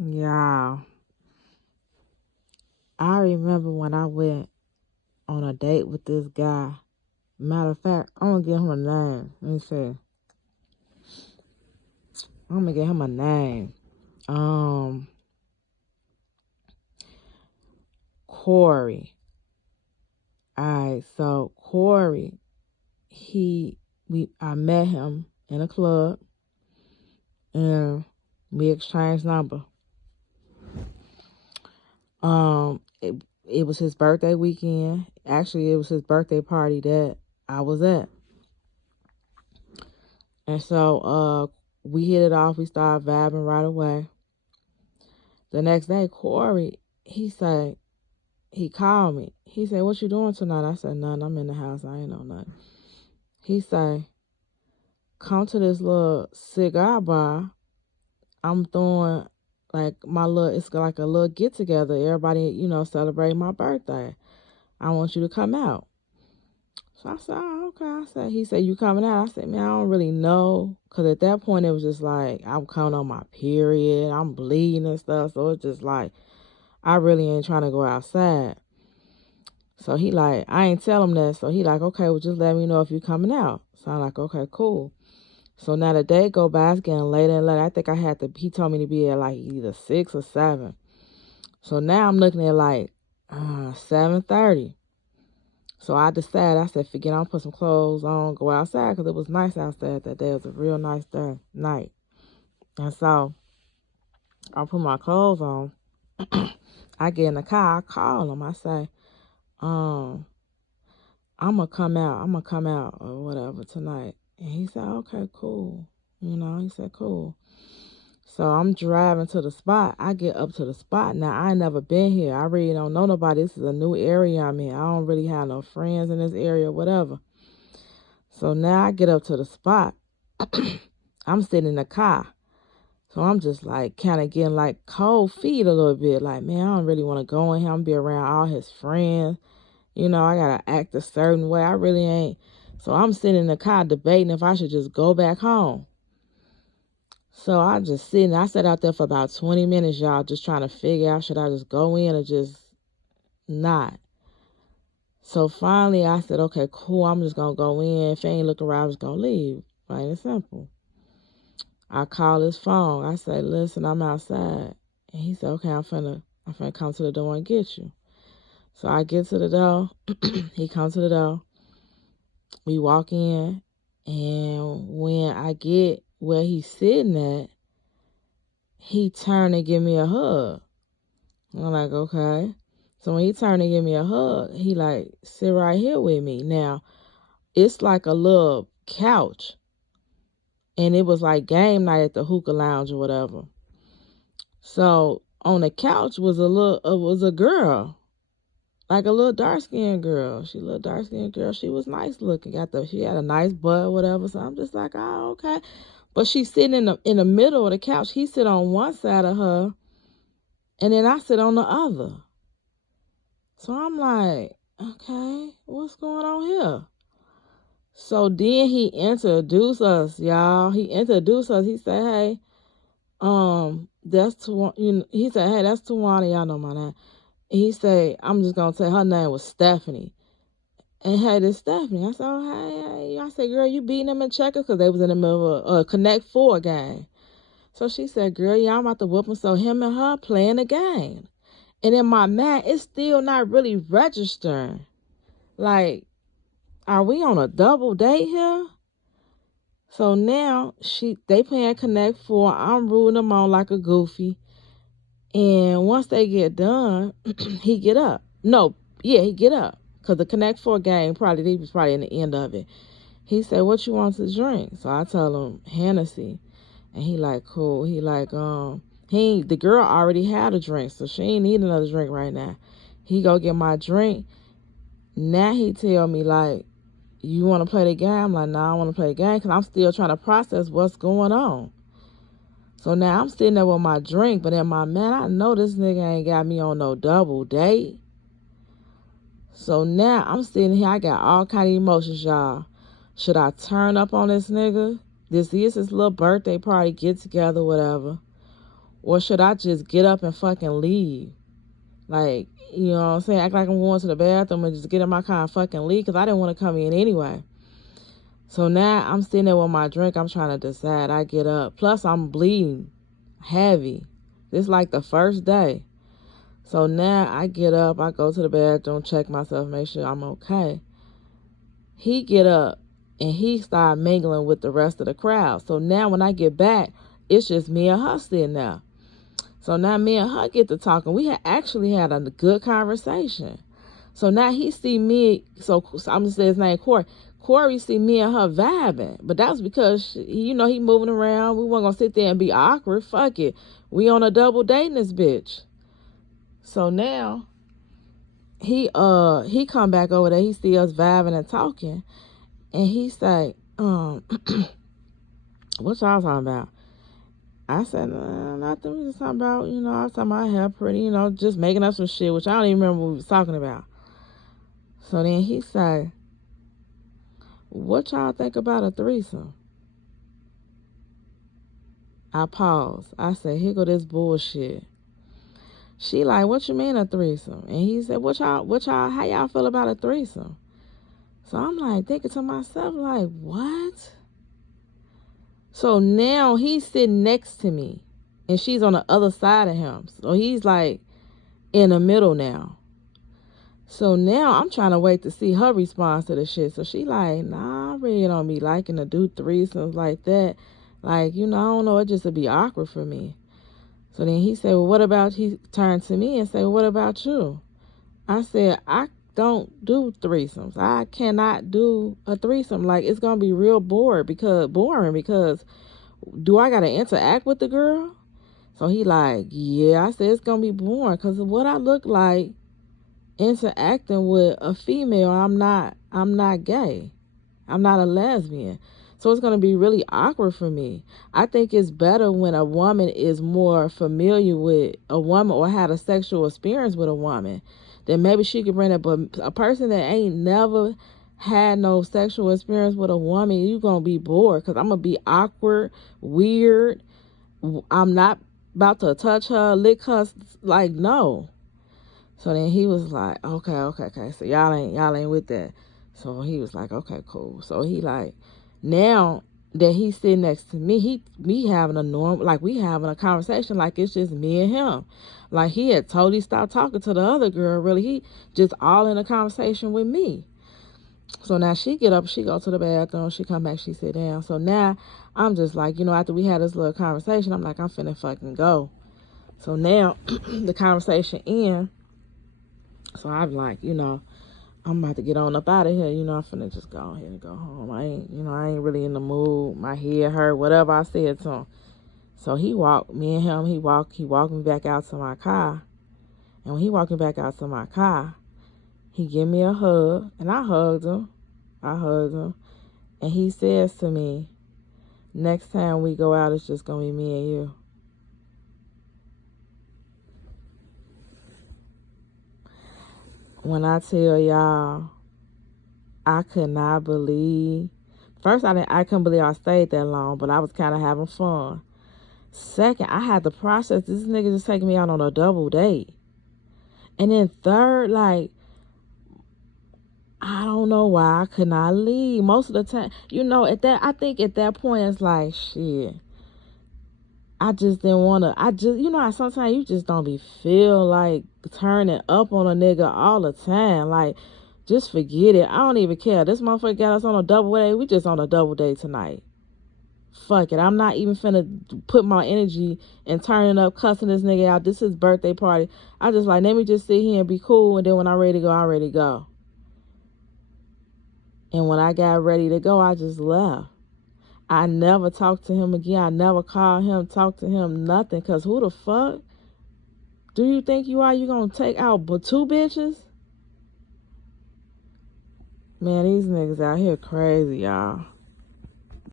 Yeah, I remember when I went on a date with this guy. Matter of fact, I'm gonna give him a name. Let me see. I'm gonna give him a name. Um, Cory. Alright, so Cory, I met him in a club and we exchanged number. It was his birthday weekend. Actually, it was his birthday party that I was at. And so we hit it off. We started vibing right away. The next day, Cory, he called me. He said, "What you doing tonight?" I said, "Nothing. I'm in the house. I ain't know nothing." He said, "Come to this little cigar bar. I'm throwing it's like a little get together. Everybody, celebrating my birthday. I want you to come out." So I said, "Oh, okay." He said, "You coming out?" I said, "Man, I don't really know." Because at that point, it was just like, I'm coming on my period. I'm bleeding and stuff. So it's just like, I really ain't trying to go outside. So he like, I ain't tell him that. So he like, "Okay, well, just let me know if you coming out." So I'm like, "Okay, cool." So now the day go by, it's getting later and later. I think he told me to be at like either 6 or 7. So now I'm looking at like 7:30. So I decided, I said, forget, I'm put some clothes on, go outside, because it was nice outside that day. It was a real nice day, night. And so I put my clothes on. I get in the car, I call him. I say, um, I'm gonna come out or whatever tonight. And he said, "Okay, cool." He said, "Cool." So I'm driving to the spot. I get up to the spot. Now, I ain't never been here. I really don't know nobody. This is a new area I'm in. I don't really have no friends in this area, whatever. So now I get up to the spot. I'm sitting in the car. So I'm just like kind of getting like cold feet a little bit. Like, man, I don't really want to go in here and be around all his friends. I got to act a certain way. I really ain't. So I'm sitting in the car debating if I should just go back home. So I just sitting. I sat out there for about 20 minutes, y'all, just trying to figure out, should I just go in or just not? So finally I said, "Okay, cool. I'm just going to go in. If I ain't looking around, I'm just going to leave." Plain and simple. I call his phone. I say, "Listen, I'm outside." And he said, "Okay, I'm finna come to the door and get you." So I get to the door. He comes to the door. We walk in. And when I get where he's sitting at, he turned and give me a hug. I'm like, "Okay." So when he turned and give me a hug, he like, "Sit right here with me." Now, it's like a little couch. And it was like game night at the hookah lounge or whatever. So on the couch was a girl, like a little dark skinned girl. She a little dark skinned girl. She was nice looking. She had a nice butt, whatever. So I'm just like, "Oh, okay." But she's sitting in the middle of the couch. He sit on one side of her, and then I sit on the other. So I'm like, "Okay, what's going on here?" So then he introduced us, y'all. He introduced us. He said, "Hey, that's Tawana." He said, "Hey, that's Tawana. Y'all know my name." He said, I'm just gonna say her name was Stephanie. And hey, this Stephanie. I said, "Oh, hey." I said, "Girl, you beating them in checkers?" Because they was in the middle of a Connect Four game. So she said, "Girl, yeah, I'm about to whoop him." So him and her playing the game. And in my mind, it's still not really registering. Like, are we on a double date here? So now they playing Connect Four. I'm rooting them on like a goofy. And once they get done, he get up. No, yeah, he get up. Because the Connect Four game, he was probably in the end of it. He said, "What you want to drink?" So I tell him Hennessy. And he like, cool. He like, the girl already had a drink, so she ain't need another drink right now. He go get my drink. Now he tell me like, "You want to play the game?" I'm like, "No, I want to play the game," because I'm still trying to process what's going on. So now I'm sitting there with my drink, but in my mind, I know this nigga ain't got me on no double date. So now I'm sitting here, I got all kind of emotions, y'all. Should I turn up on this nigga? This is his little birthday party, get together, whatever. Or should I just get up and fucking leave? Like, you know what I'm saying? Act like I'm going to the bathroom and just get in my car and fucking leave because I didn't want to come in anyway. So now I'm sitting there with my drink. I'm trying to decide. I get up. Plus, I'm bleeding heavy. This is like the first day. So now I get up. I go to the bathroom, check myself, make sure I'm okay. He get up and he start mingling with the rest of the crowd. So now when I get back, it's just me and her sitting there. So now me and her get to talking. We had actually had a good conversation. So now he see me. So I'm just saying his name, Cory. Cory see me and her vibing. But that was because, he moving around. We weren't going to sit there and be awkward. Fuck it. We on a double date in this bitch. So now he come back over there. He see us vibing and talking. And he say, what y'all talking about? I said, nothing. We just talking about, I was talking about hair pretty, just making up some shit, which I don't even remember what we was talking about. So then he said, what y'all think about a threesome? I paused. I said, here go this bullshit. She like, what you mean a threesome? And he said, how y'all feel about a threesome? So I'm like thinking to myself, like, what? So now he's sitting next to me and she's on the other side of him. So he's like in the middle now. So now I'm trying to wait to see her response to the shit. So she like, nah, I really don't be liking to do threesomes like that. Like, I don't know, it just would be awkward for me. So then he said, well, he turned to me and said, well, what about you? I said, I don't do threesomes. I cannot do a threesome. Like, it's going to be real boring because do I got to interact with the girl? So he like, yeah. I said, it's going to be boring because of what I look like interacting with a female. I'm not gay. I'm not a lesbian. So it's going to be really awkward for me. I think it's better when a woman is more familiar with a woman or had a sexual experience with a woman. Then maybe she could bring it. But a person that ain't never had no sexual experience with a woman, you going to be bored because I'm going to be awkward, weird. I'm not about to touch her, lick her. Like, no. So then he was like, okay. So y'all ain't with that. So he was like, okay, cool. So he like, now that he's sitting next to me, we having a conversation like it's just me and him. Like he had totally stopped talking to the other girl. Really, he just all in a conversation with me. So now she get up, she go to the bathroom, she come back, she sit down. So now I'm just like, after we had this little conversation, I'm like, I'm finna fucking go. So now the conversation ends. So I'm like, I'm about to get on up out of here. I'm finna just go ahead and go home. I ain't really in the mood. My head hurt, whatever I said to him. So me and him, he walked me back out to my car. And when he walked me back out to my car, he gave me a hug, and I hugged him. And he says to me, next time we go out, it's just gonna be me and you. When I tell y'all, I could not believe. First, I couldn't believe I stayed that long, but I was kind of having fun. Second, I had to process this nigga just taking me out on a double date. And then third, like, I don't know why I could not leave. Most of the time, I think at that point, it's like, shit. I just didn't want to, how sometimes you just don't feel like turning up on a nigga all the time. Like, just forget it. I don't even care. This motherfucker got us on a double date. We just on a double date tonight. Fuck it. I'm not even finna put my energy in turning up, cussing this nigga out. This is his birthday party. I just like, let me just sit here and be cool. And then when I'm ready to go, I'm ready to go. And when I got ready to go, I just left. I never talked to him again. I never called him, talked to him, nothing. Because who the fuck do you think you are? You gonna take out but two bitches? Man, these niggas out here crazy, y'all.